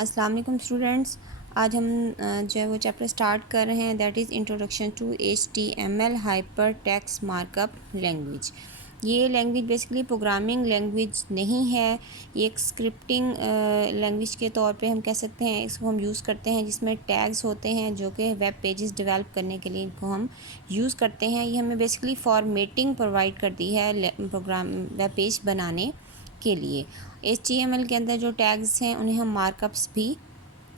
अस्सलाम वालेकुम स्टूडेंट्स। आज हम जो है वो चैप्टर स्टार्ट कर रहे हैं, that is introduction to HTML hyper text markup language. ये लैंग्वेज बेसिकली प्रोग्रामिंग लैंग्वेज नहीं है, ये एक स्क्रिप्टिंग लैंग्वेज के तौर पे हम कह सकते हैं। इसको हम यूज़ करते हैं जिसमें टैग्स होते हैं जो कि वेब पेजेस डेवलप करने के लिए इनको हम यूज़ करते हैं। ये हमें बेसिकली फॉर्मेटिंग प्रोवाइड करती है प्रोग्राम वेब पेज बनाने के लिए। HTML के अंदर जो टैग्स हैं उन्हें हम मार्कअप्स भी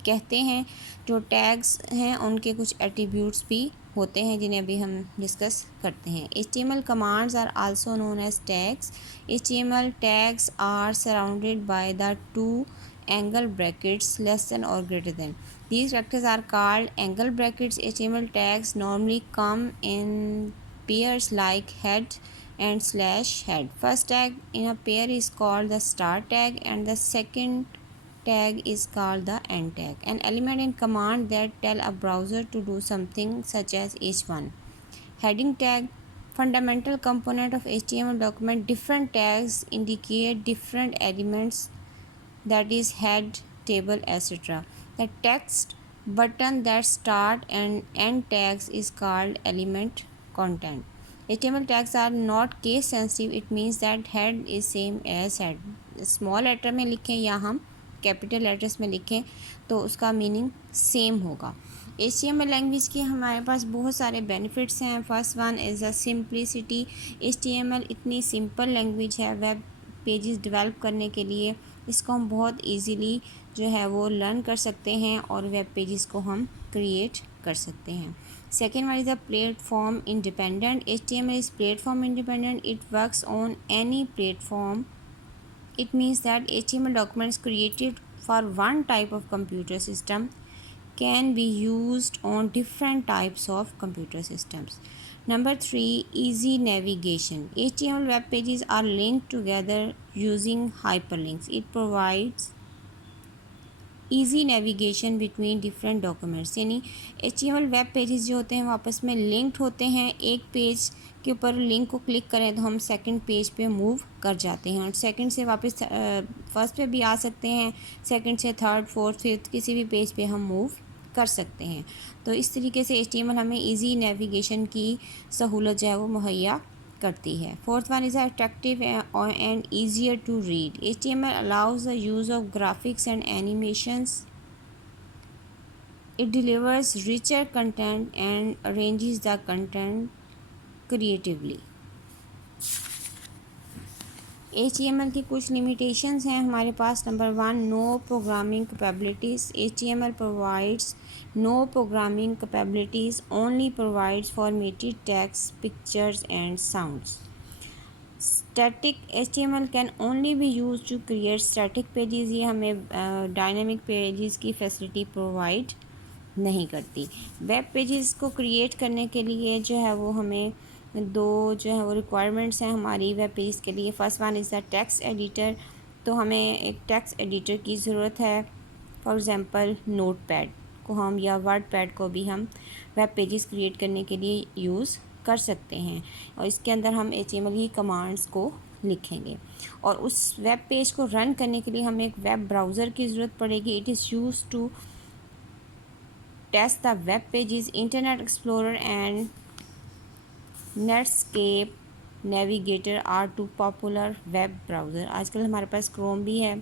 कहते हैं। जो टैग्स हैं उनके कुछ एट्रीब्यूट्स भी होते हैं जिन्हें अभी हम डिस्कस करते हैं। HTML commands are also known as tags. HTML tags are surrounded by the two angle brackets less than और greater than. These characters are called angle brackets. HTML tags normally come in pairs like head and slash head. First tag in a pair is called the start tag and the second tag is called the end tag. An element in command that tell a browser to do something such as h1. Heading tag, fundamental component of HTML document. Different tags indicate different elements, that is head, table, etc. The text button that start and end tags is called element content. HTML tags are not case sensitive. It means that head is same as head. Small letter में लिखें या हम capital letters में लिखें तो उसका meaning same होगा। HTML language के हमारे पास बहुत सारे बेनिफिट्स हैं। First one is a simplicity. HTML इतनी सिंपल लैंग्वेज है वेब पेजेस डेवलप करने के लिए। इसको हम बहुत इजीली जो है वो लर्न कर सकते हैं और वेब पेजेस को हम क्रिएट कर सकते हैं। Second one is a platform independent. HTML is platform independent. It works on any platform. It means that HTML documents created for one type of computer system can be used on different types of computer systems. Number 3, easy navigation. HTML web pages are linked together using hyperlinks. It provides easy navigation between different documents. यानी HTML web pages जो होते हैं वो आपस में linked होते हैं। एक पेज के ऊपर लिंक को क्लिक करें तो हम सेकंड पेज पे मूव कर जाते हैं और सेकंड से वापस फर्स्ट पे भी आ सकते हैं, सेकंड से थर्ड, फोर्थ, फिफ्थ किसी भी पेज पे हम मूव कर सकते हैं। तो इस तरीके से HTML हमें ईजी नेविगेशन की सहूलत जो है वो मुहैया करती है। Fourth one is attractive and easier to read. HTML allows the use of graphics and animations. It delivers richer content and arranges the content creatively. HTML की कुछ लिमिटेशंस हैं हमारे पास। Number 1, no programming capabilities. HTML provides no programming capabilities, only provides formatted text, pictures and sounds. Static HTML can only be used to create static pages. ये हमें dynamic pages की facility provide नहीं करती। Web pages को create करने के लिए जो है वो हमें दो जो है वो रिक्वायरमेंट्स हैं हमारी वेब पेज के लिए। First one is the text editor. तो हमें एक टेक्स्ट एडिटर की ज़रूरत है। फॉर एग्ज़ाम्पल नोटपैड को हम या वर्डपैड को भी हम वेब पेजेस क्रिएट करने के लिए यूज़ कर सकते हैं और इसके अंदर हम HTML की कमांड्स को लिखेंगे और उस वेब पेज को रन करने के लिए हमें एक वेब ब्राउज़र की ज़रूरत पड़ेगी. It is used to test the web pages. Internet explorer and netscape navigator are two popular web browser. आजकल हमारे पास क्रोम भी है.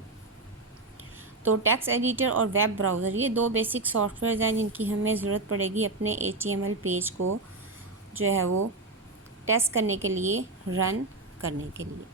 तो टेक्स्ट एडिटर और वेब ब्राउज़र ये दो बेसिक सॉफ्टवेयर हैं जिनकी हमें ज़रूरत पड़ेगी अपने HTML पेज को जो है वो टेस्ट करने के लिए, रन करने के लिए.